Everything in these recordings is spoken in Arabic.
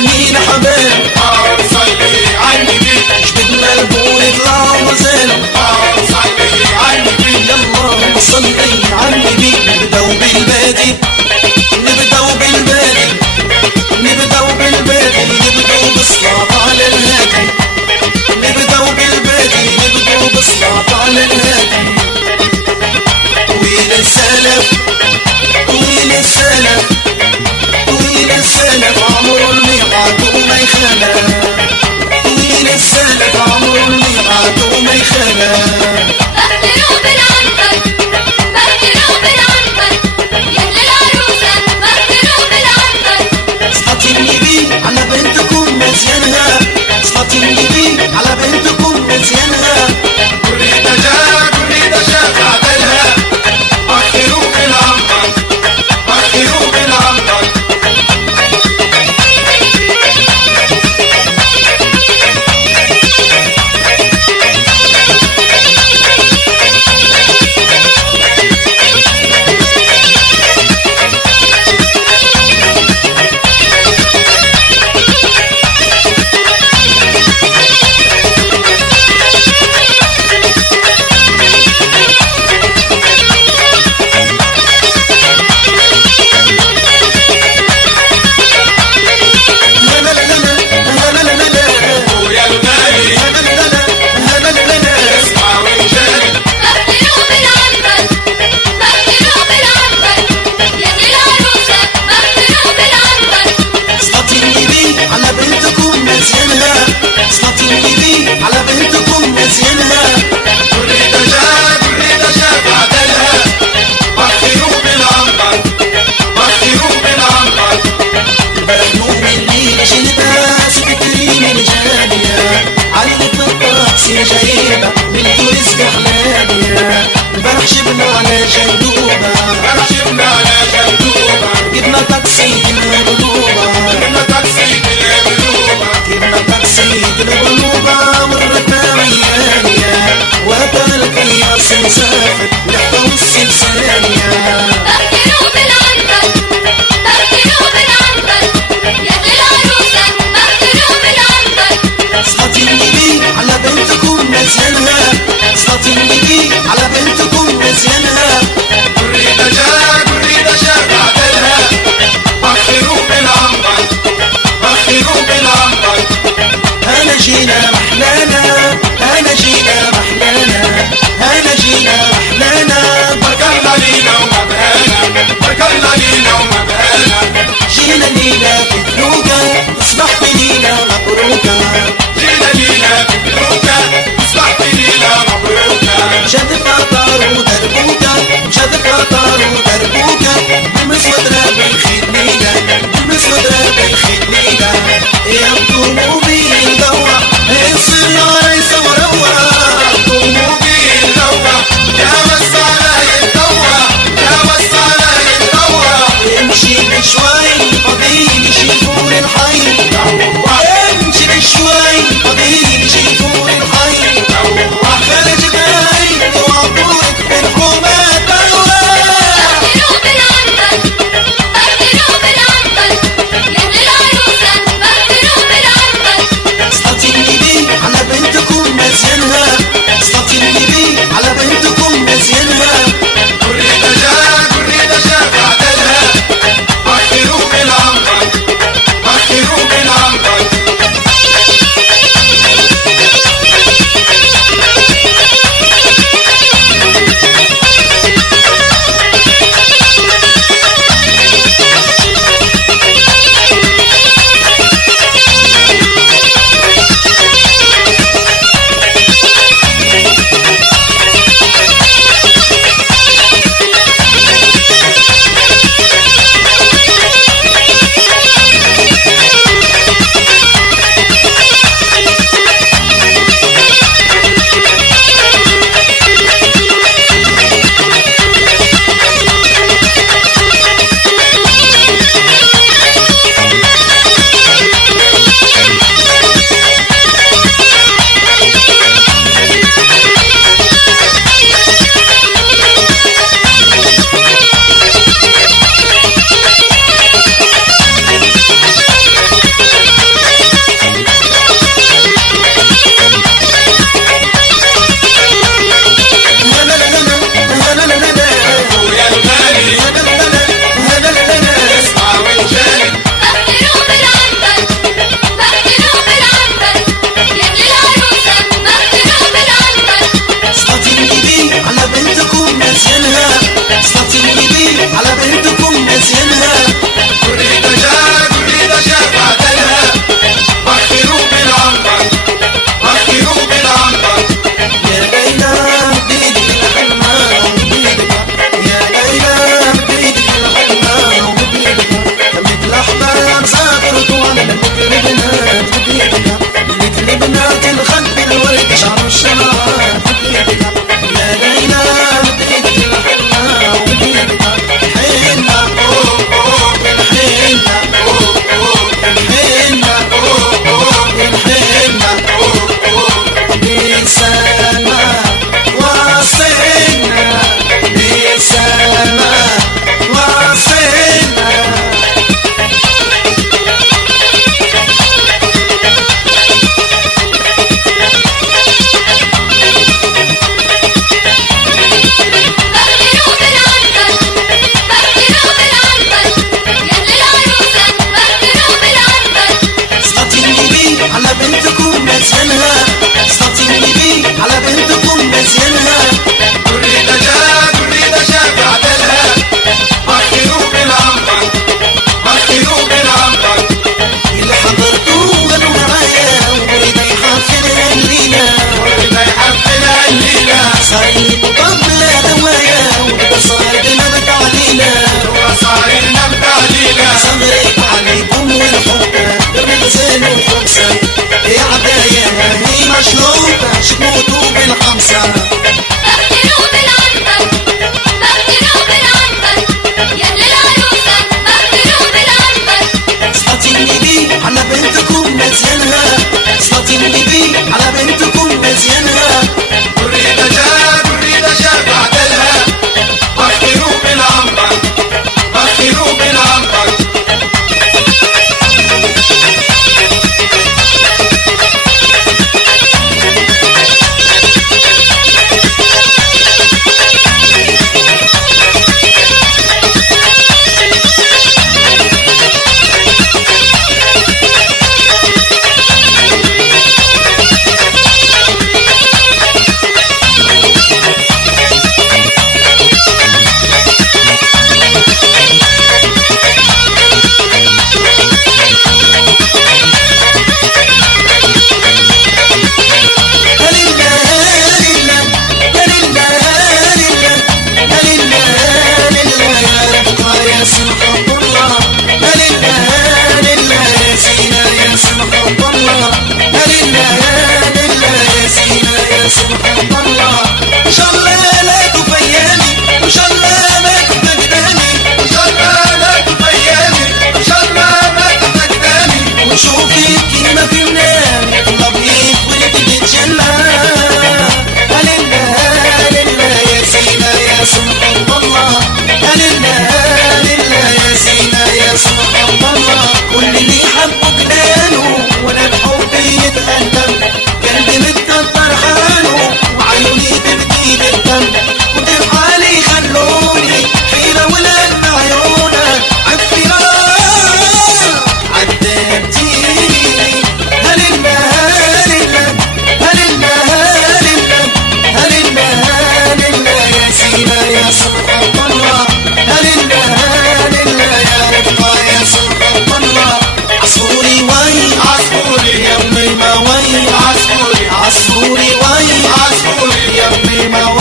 مين حباب صلي على النبي جبدنا البور يطلع وزين صلي على النبي يلا صلي على النبي نبداو بالبادي نبداو بالبادي نبداو بالبادي نبداو بالصلاة على الهادي نبداو بالبادي نبداو بالصلاة على الهادي طويل السلف طويل السلف طويل السلف عمر الميقات وما يخالف طويل السلف عمر الميقات وما يخالف بختروا بالعنبر بختروا بالعنبر يا أهل العروسة بختروا بالعنبر صحتي النبي على بنتكم مزيانها صحتي النبي على بنتكم مزيانها كل دجاج عدلها بخروا بالعنبر بخروا بالعنبر ويا الغالي اسمع وانجلي بختروا بالعنبر بختروا بالعنبر يا أهل العروسة بختروا بالعنبر صحتي النبي على بنتكم مزيانها صحتي النبي على بنتكم مزيانها كل دجاج عدلها بخروا بالعنبر بخروا بالعنبر البارح نوم الليل جنبها سكترين الجانية علقت الطقس جايبة بنت رزق حلالية البارح جبنا على جندوبة انا شفنا على جندوبة جبنا تاكسي جبنا قلوبة جبنا تاكسي بالقلوبة جبنا تاكسي بالقلوبة والركبة ميانية وهذا القياس مسافر نحتوي السلسانية بختروا بالعنبر بختروا بالعنبر يا أهل العروسة بختروا بالعنبر صحتي النبي على بنتكم مزيانها صحتي النبي على بنتكم مزيانها كل دجاج عدلها بخروا بالعنبر بخروا بالعنبر أنا جينا محلانا أنا جينا محلانا أنا جينا محلانا بركنا لينا وما بهانا بركنا لينا وما بهانا جينا ليلة في دروقة تصبح في ليلة مبروكة جينا لينا بملوكة تصبح ليلة مبروكة جد فطار ودربوكة جد فطار ودربوكة بالمسود راب الخدميلة بالمسود راب الخدميلة يا بطومو بيدوع يصير نار يسوى قوموا بالدوة يا وسالة الدوة يا وسالة الدوة يمشي بشوي قبيل يشوفون الحي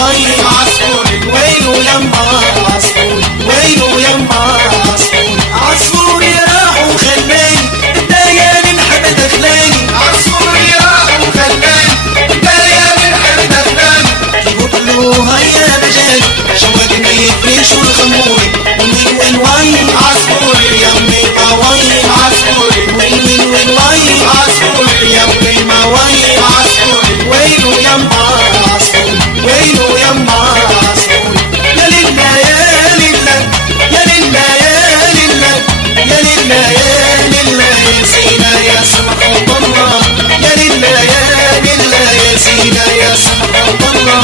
واي عصفوري ويلو يما عصفور ويلو يما عصفور عصفوري راح وخلاني الديالي نحب دخلاني عصفوري راح وخلاني الديالي نحب دخلاني جيبوا له هيا بجاني شوقني يفرش والخموري وين وين واي عصفوري يمي ما واي عصفوري وين وين وين واي عصفوري يمي ما واي عصفوري ويلو يما عصفور ويلو يما عصفور يا لله يا لله يا لله يا لله يا لله يا لله يا سينا يا سمح الله يا لله يا لله يا سينا يا سمح الله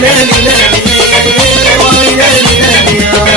ليلي ليلي ويلي ليلي